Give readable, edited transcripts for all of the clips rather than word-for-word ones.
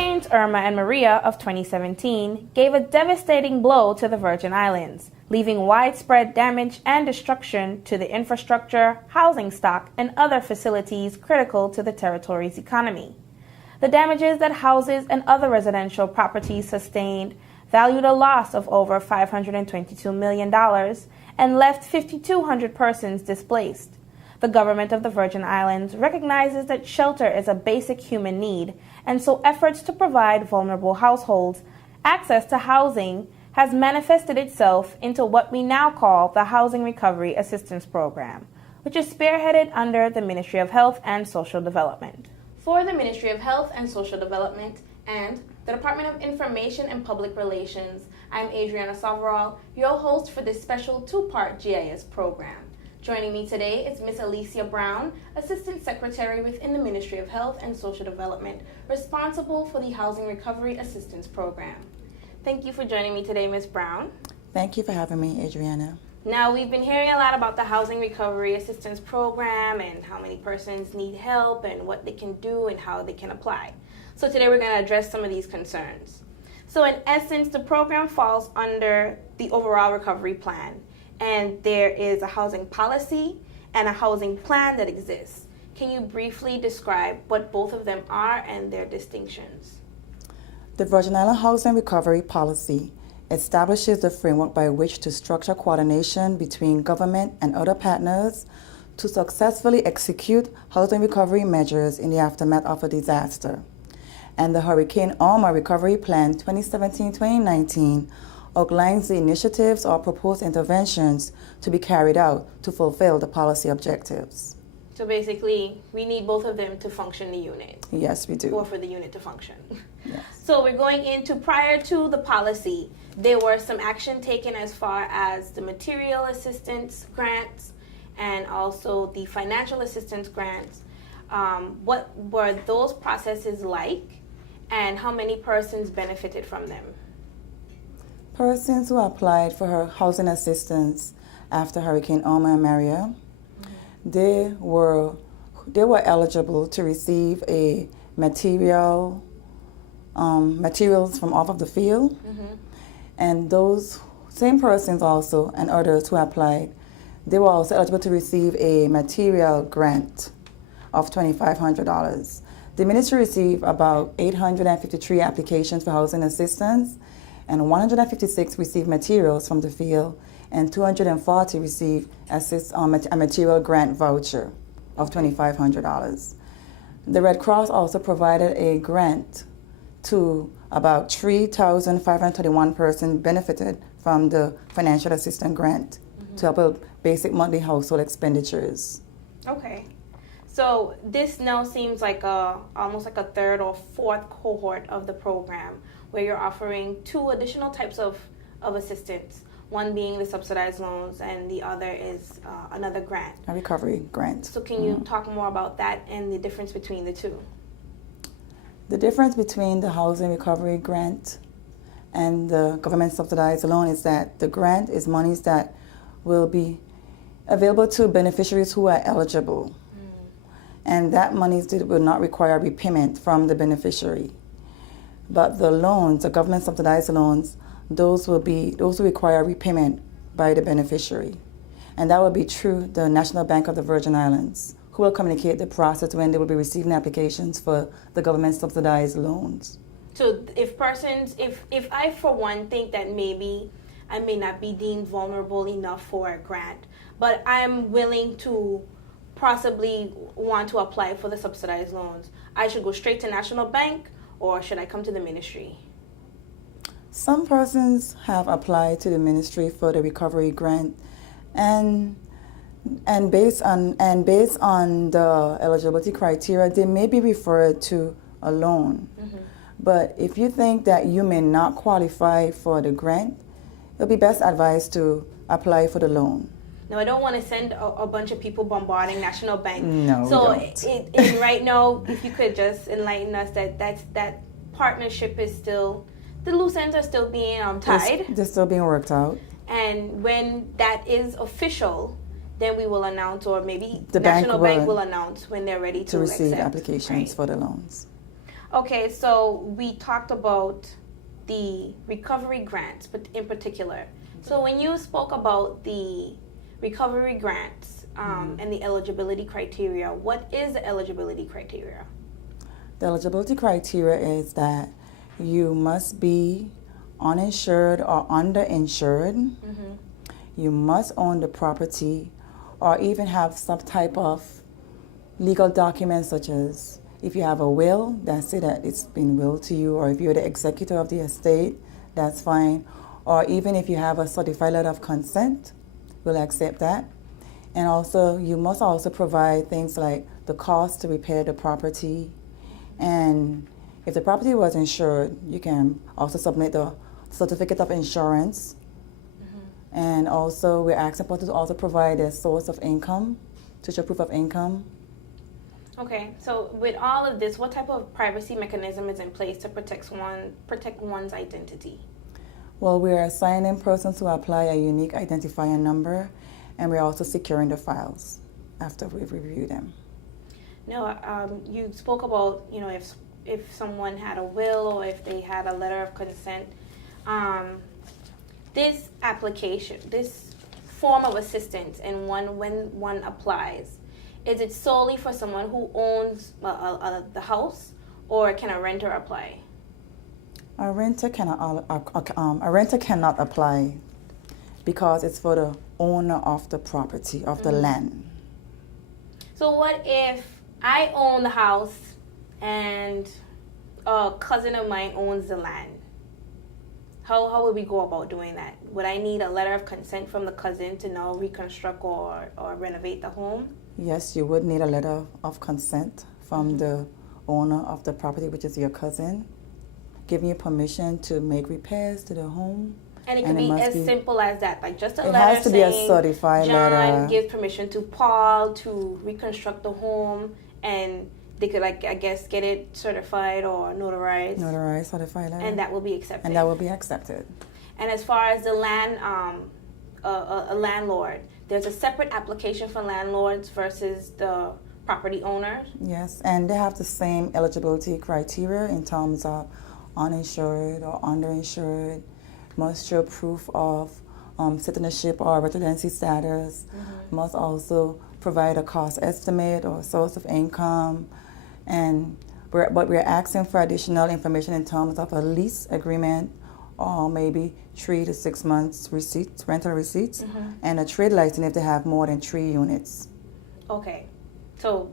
Hurricanes Irma and Maria of 2017 gave a devastating blow to the Virgin Islands, leaving widespread damage and destruction to the infrastructure, housing stock, and other facilities critical to the territory's economy. The damages that houses and other residential properties sustained valued a loss of over $522 million and left 5,200 persons displaced. The government of the Virgin Islands recognizes that shelter is a basic human need, and so efforts to provide vulnerable households access to housing has manifested itself into what we now call the Housing Recovery Assistance Program, which is spearheaded under the Ministry of Health and Social Development. For the Ministry of Health and Social Development and the Department of Information and Public Relations, I'm Adrianna Soverall, your host for this special two-part GIS program. Joining me today is Ms. Alisia Browne, Assistant Secretary within the Ministry of Health and Social Development, responsible for the Housing Recovery Assistance Program. Thank you for joining me today, Ms. Browne. Thank you for having me, Adrianna. Now, we've been hearing a lot about the Housing Recovery Assistance Program and how many persons need help and what they can do and how they can apply. So today we're going to address some of these concerns. So in essence, the program falls under the overall recovery plan. And there is a housing policy and a housing plan that exists. Can you briefly describe what both of them are and their distinctions? The Virgin Island Housing Recovery Policy establishes the framework by which to structure coordination between government and other partners to successfully execute housing recovery measures in the aftermath of a disaster. And the Hurricane Irma Recovery Plan 2017-2019 outlines the initiatives or proposed interventions to be carried out to fulfill the policy objectives. So basically, we need both of them to function the unit. Yes, we do. Or for the unit to function. Yes. So we're going into, prior to the policy, there were some action taken as far as the material assistance grants and also the financial assistance grants. What were those processes like, and how many persons benefited from them? Persons who applied for her housing assistance after Hurricane Irma and Maria, they were eligible to receive a materials from off of the field, and those same persons also and others who applied, they were also eligible to receive a material grant of $2,500. The ministry received about 853 applications for housing assistance, and 156 received materials from the field, and 240 received a material grant voucher of $2,500. The Red Cross also provided a grant to about 3,531 persons benefited from the financial assistance grant to help with basic monthly household expenditures. Okay. So this now seems like almost like a third or fourth cohort of the program, where you're offering two additional types of assistance, one being the subsidized loans and the other is another grant. A recovery grant. So can you talk more about that and the difference between the two? The difference between the housing recovery grant and the government subsidized loan is that the grant is monies that will be available to beneficiaries who are eligible. And that money will not require repayment from the beneficiary. But the loans, the government subsidized loans, those will require repayment by the beneficiary. And that will be through the National Bank of the Virgin Islands, who will communicate the process when they will be receiving applications for the government subsidized loans. So if I for one think that maybe I may not be deemed vulnerable enough for a grant, but I'm willing to possibly want to apply for the subsidized loans, I should go straight to National Bank, or should I come to the ministry? Some persons have applied to the ministry for the recovery grant, and based on the eligibility criteria, they may be referred to a loan. But if you think that you may not qualify for the grant, it'll be best advised to apply for the loan. No, I don't want to send a bunch of people bombarding National Bank. No, so right now, if you could just enlighten us that partnership is still, the loose ends are still being tied. They're still being worked out. And when that is official, then we will announce, or maybe the National Bank will announce when they're ready to receive accept applications for the loans. Okay, so we talked about the recovery grants, but in particular. So when you spoke about the recovery grants and the eligibility criteria, what is the eligibility criteria? The eligibility criteria is that you must be uninsured or underinsured. You must own the property or even have some type of legal documents, such as if you have a will, that say that it's been willed to you, or if you're the executor of the estate, that's fine. Or even if you have a certified letter of consent, we'll accept that. And also, you must also provide things like the cost to repair the property. And if the property was insured, you can also submit the certificate of insurance. And also, we're asking people to also provide a source of income, to show proof of income. Okay, so with all of this, what type of privacy mechanism is in place to protect one's identity? Well, we're assigning persons who apply a unique identifier number, and we're also securing the files after we've reviewed them. No, you spoke about, if someone had a will or if they had a letter of consent. This application, this form of assistance, and when one applies, is it solely for someone who owns the house, or can a renter apply? A renter cannot apply because it's for the owner of the property, of the land. So what if I own the house and a cousin of mine owns the land? How would we go about doing that? Would I need a letter of consent from the cousin to now reconstruct or renovate the home? Yes, you would need a letter of consent from the owner of the property, which is your cousin, giving you permission to make repairs to the home. And it can be as simple as that, like just a letter saying, it has to be a certified John letter. gives permission to Paul to reconstruct the home, and they could, get it certified or notarized. Notarized, certified letter. And that will be accepted. And that will be accepted. And as far as the land, a landlord, there's a separate application for landlords versus the property owners. Yes, and they have the same eligibility criteria in terms of uninsured or underinsured, must show proof of citizenship or residency status, must also provide a cost estimate or source of income, but we're asking for additional information in terms of a lease agreement or maybe 3 to 6 months receipts, rental receipts, and a trade license if they have more than 3 units. Okay, so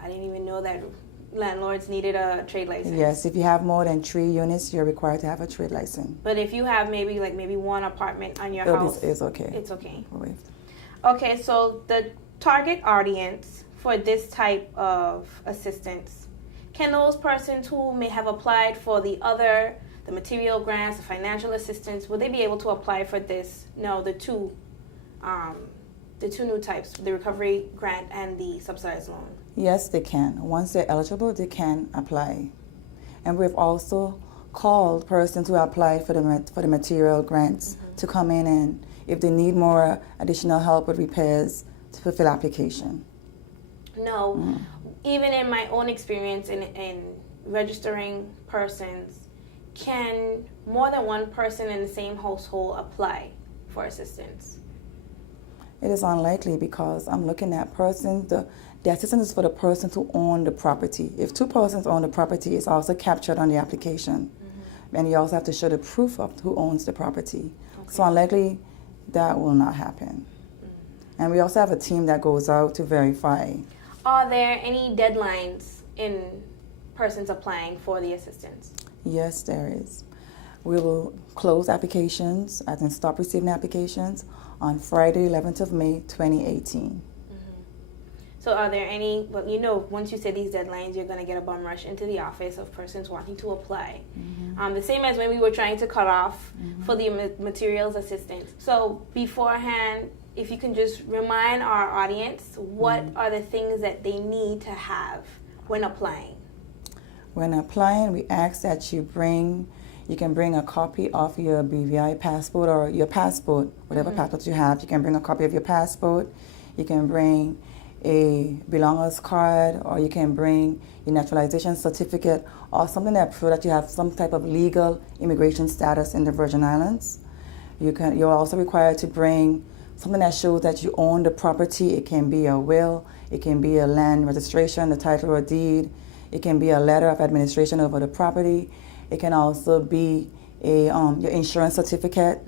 I didn't even know that landlords needed a trade license. Yes, if you have more than 3 units, you're required to have a trade license. But if you have maybe one apartment on your house, it's okay. It's okay. Waived. Okay, so the target audience for this type of assistance, can those persons who may have applied for the material grants, the financial assistance, will they be able to apply for this? No, the two new types, the recovery grant and the subsidized loan. Yes, they can. Once they're eligible, they can apply. And we've also called persons who applied for the material grants to come in, and if they need more additional help with repairs, to fulfill application. No, even in my own experience in registering persons, can more than one person in the same household apply for assistance? It is unlikely because I'm looking at persons, the assistance is for the persons who own the property. If 2 persons own the property, it's also captured on the application. And you also have to show the proof of who owns the property. Okay. So unlikely that will not happen. And we also have a team that goes out to verify. Are there any deadlines in persons applying for the assistance? Yes, there is. We will close applications, as in stop receiving applications, on Friday, 11th of May, 2018. So are there any, once you say these deadlines, you're going to get a bum rush into the office of persons wanting to apply. The same as when we were trying to cut off for the materials assistance. So beforehand, if you can just remind our audience, what are the things that they need to have when applying? When applying, we ask that you can bring a copy of your BVI passport or your passport, whatever passport you have. You can bring a copy of your passport. You can bring a belongers card, or you can bring your naturalization certificate or something that proves that you have some type of legal immigration status in the Virgin Islands. You're also required to bring something that shows that you own the property. It can be a will, it can be a land registration, the title or deed, it can be a letter of administration over the property, it can also be your insurance certificate.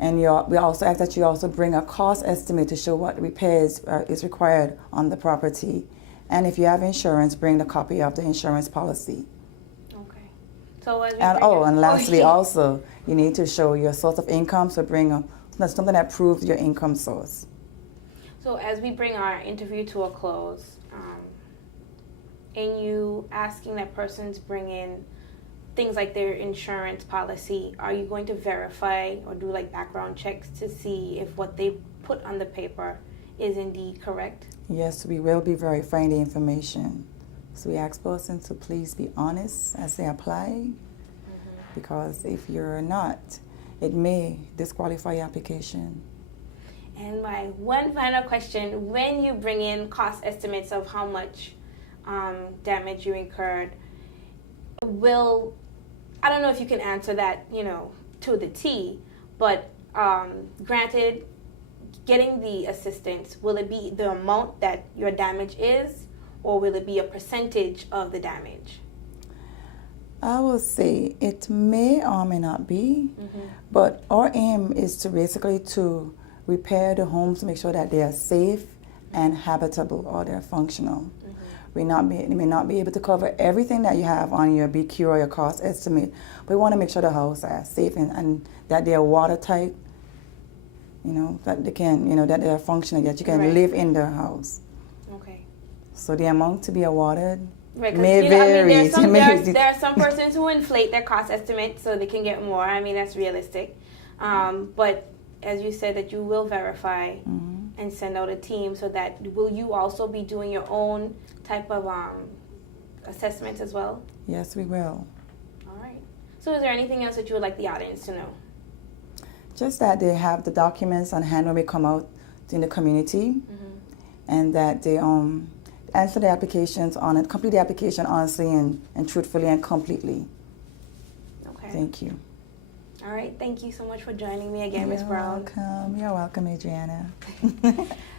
And we also ask that you also bring a cost estimate to show what repairs is required on the property. And if you have insurance, bring the copy of the insurance policy. Okay. So and lastly, also, you need to show your source of income, so bring something that proves your income source. So as we bring our interview to a close, and you asking that persons bring in things like their insurance policy, are you going to verify or do like background checks to see if what they put on the paper is indeed correct? Yes, we will be verifying the information. So we ask persons to please be honest as they apply, because if you're not, it may disqualify your application. And my one final question, when you bring in cost estimates of how much damage you incurred, I don't know if you can answer that, to the T, but granted, getting the assistance, will it be the amount that your damage is, or will it be a percentage of the damage? I will say it may or may not be, but our aim is to basically to repair the homes to make sure that they are safe and habitable, or they're functional. We may not be able to cover everything that you have on your BQ or your cost estimate, but we want to make sure the houses are safe and that they are watertight, that they can, that they are functional, that you can live in their house. Okay. So the amount to be awarded may vary. There are some persons who inflate their cost estimate so they can get more. I mean, that's realistic. But as you said, that you will verify and send out a team, so that will you also be doing your own type of assessments as well? Yes, we will. All right. So is there anything else that you would like the audience to know? Just that they have the documents on hand when we come out in the community, and that they answer the applications complete the application honestly and truthfully and completely. Okay. Thank you. All right. Thank you so much for joining me again, Ms. Browne. You're welcome, Adrianna.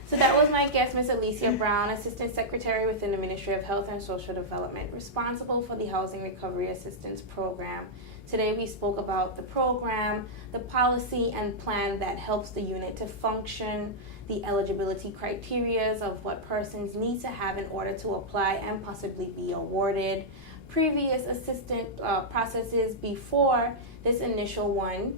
So that was my guest, Ms. Alisia Browne, Assistant Secretary within the Ministry of Health and Social Development, responsible for the Housing Recovery Assistance Program. Today we spoke about the program, the policy and plan that helps the unit to function, the eligibility criteria of what persons need to have in order to apply and possibly be awarded, previous assistance processes before this initial one,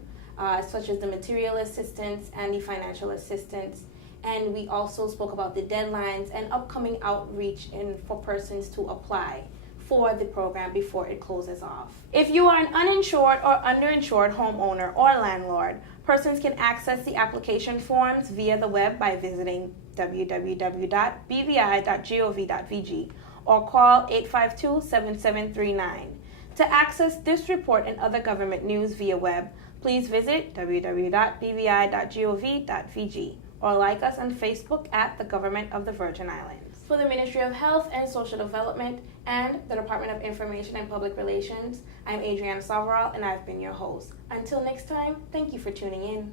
such as the material assistance and the financial assistance. And we also spoke about the deadlines and upcoming outreach for persons to apply for the program before it closes off. If you are an uninsured or underinsured homeowner or landlord, persons can access the application forms via the web by visiting www.bvi.gov.vg or call 852-7739. To access this report and other government news via web, please visit www.bvi.gov.vg or like us on Facebook at the Government of the Virgin Islands. For the Ministry of Health and Social Development and the Department of Information and Public Relations, I'm Adrianna Soverall and I've been your host. Until next time, thank you for tuning in.